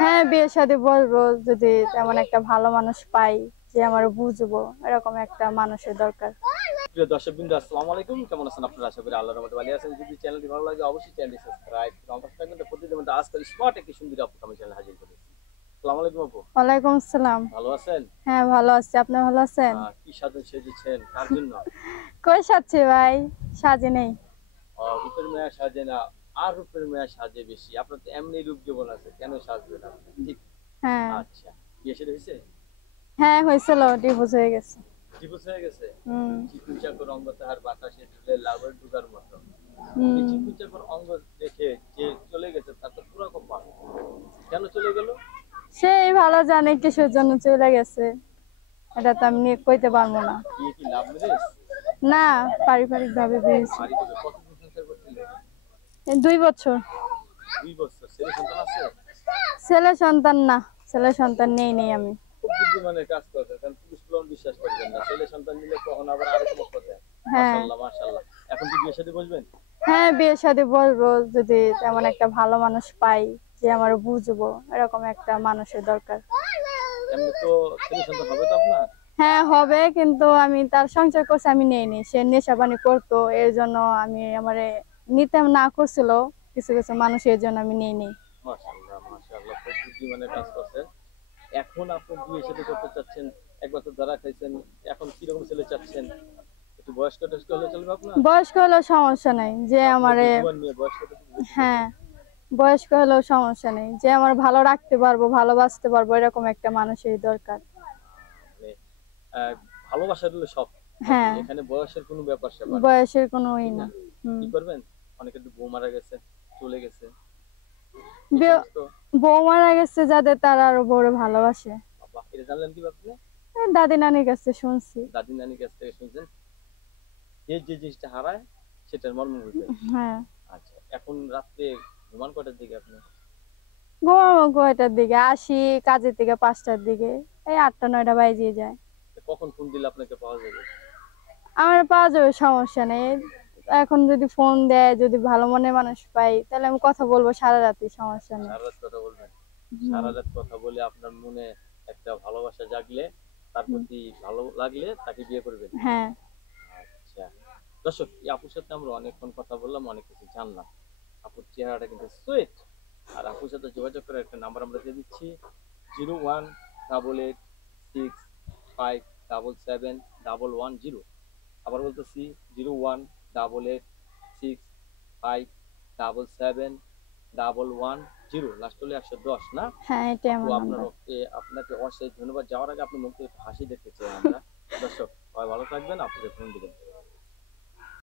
হ্যাঁ, বিয়ে শাদী বলবো যদি তেমন একটা ভালো মানুষ পাই যে আমার বুঝবো, এরকম একটা মানুষের দরকার। প্রিয় দর্শকবৃন্দ, আসসালামু আলাইকুম। কেমন আছেন আপনারা? আশা করি আল্লাহর রহমতে ভালো আছেন। যদি চ্যানেলটি ভালো লাগে অবশ্যই চ্যানেলটি সাবস্ক্রাইব করুন। আমার সাথে কিন্তু প্রতিদিন আজকাল স্মার্ট একটি সুন্দর আপু আমি চ্যানেলে হাজির করেছি। আসসালামু আলাইকুম আপু। ওয়ালাইকুম আসসালাম। ভালো আছেন? হ্যাঁ, ভালো আছি। আপনি ভালো আছেন? কি সাজেন সেজেছেন কার জন্য? কই সাজছি ভাই, সাজে নেই। রূপের মেয়া সাজে না, আর রূপের মেয়া সাজে বেশি। আপনার তো এমনি রূপ যৌবন আছে, কেন সাজবেন আপনি? ঠিক। হ্যাঁ। আচ্ছা, বিয়ে শাদী হয়েছে? হ্যাঁ, হয়েছিল, ডিভোর্স হয়ে গেছে। ডিভোর্স হয়ে গেছে? হুম। চিকুন চাকর অঙ্গ তাহার বাতাসে ঝুলে লাউয়ের ডুগার মতো। এই হুম। চিকুন চাকর অঙ্গ দেখে যে চলে গেছে তার তো পুরো কপাল। কেন চলে গেল? সেই ভালো জানে কিসের জন্য চলে গেছে, এটা তো আমি কইতে পারবো না। বিয়ে কি লাভ ম্যারেজ? না, পারিবারিক ভাবে বিয়েছে। বাড়ি থেকে কতদিন সংসার করছিলেন? 2 বছর। 2 বছর। ছেলে সন্তান আছে? ছেলে সন্তান না, ছেলে সন্তান নেই আমি। খুব বুদ্ধিমানের কাজ করছে, কারণ পুরুষ লোক বিশ্বাস করবেন না। ছেলে সন্তান নিলে কখন আবার আরো সমস্যা দেয়। হ্যাঁ। মাশাআল্লাহ মাশাআল্লাহ। এখন কি বিয়ের সাথে বসবেন? হ্যাঁ, বিয়ে শাদী বলবো যদি তেমন একটা ভালো মানুষ পাই যে আমার বুঝবো, এরকম একটা মানুষের দরকার। এমনি তো ছেলে সন্তান হবে তো আপনার? হ্যাঁ, হবে, কিন্তু আমি তার সংসার করছি, আমি নেইনি। সে নেশা পানি করতো, এর জন্য আমি আমারে নিতে না করছিল কিছু কিছু মানুষ, এর জন্য আমি নেইনি। মাশাআল্লাহ মাশাআল্লাহ, খুব বুদ্ধিমানের কাজ করছেন। এখন আপনি বিয়ে শাদী করতে চাচ্ছেন, একবার তো ধরা খাইছেন। এখন কিরকম ছেলে চাচ্ছেন? একটু বয়স্ক টয়স্ক হলে চলবে আপনার? বয়স্ক হলেও সমস্যা নাই, যে আপনার আমারে। বুদ্ধিমান মেয়ে, বয়স্কটা তো বেশি হ্যাঁ, পছন্দ। বয়স্ক হলেও সমস্যা নেই, যে আমার ভালো রাখতে পারবো, ভালোবাসতে পারবো, এরকম একটা মানুষের দরকার। মানে আহ, ভালোবাসার হলো সব নাকি? হ্যাঁ, এখানে বয়সের কোনো ব্যাপার স্যাপার না, বয়সের কোনো ই ঠিক না। না? হুম। কি করবেন? অনেকে তো বউ মারা গেছে, চলে গেছে, এই বে- সমস্ত। বউ মারা গেছে যাদের, তারা আরো বড় ভালোবাসে। বাবা, এটা জানলেন কি আপনি? এই দাদি নানির কাছে শুনছি। দাদি নানির কাছ থেকে শুনছেন? যে যে জিনিসটা হারায় সেটার মর্ম বুঝে। হ্যাঁ। আচ্ছা, এখন রাত্রে ঘুমান কটার দিকে আপনি? ঘুমাবো কয়টার দিকে, আসি কাজের থেকে 5টার দিকে, এই 8টা 9টা বাজিয়ে যায়। কখন ফোন দিলে আপনাকে পাওয়া যাবে? আমার পাওয়া যাবে, সমস্যা নেই। এখন যদি ফোন দেয়, যদি ভালো মনের মানুষ পাই, তাহলে আমি কথা বলবো সারা রাতি, সমস্যা নেই। সারা রাত কথা বলবেন? হুম। সারা রাত কথা বলে আপনার মনে একটা ভালোবাসা জাগলে, তার হুম। প্রতি ভালো লাগলে তাকে বিয়ে করবেন? হ্যাঁ। আচ্ছা, দর্শক, এই আপুর সাথে আমরা অনেকক্ষণ কথা বললাম, অনেক কিছু জানলাম। আপুর চেহারাটা কিন্তু সুইট। আর আপুর সাথে যোগাযোগ করার একটা নাম্বার আমরা দিয়ে দিচ্ছি, 018865771110। আবার বলতেছি, 018865771110। লাস্ট হলে 110, না? হ্যাঁ, এটাই আপু, আমার নাম্বার। আপনাকে অশেষ ধন্যবাদ। যাওয়ার আগে আপনার মুখে একটু হাসি দেখতে চাই আমরা। দর্শক, সবাই ভালো থাকবেন, আপনাকে ফোন দিবেন।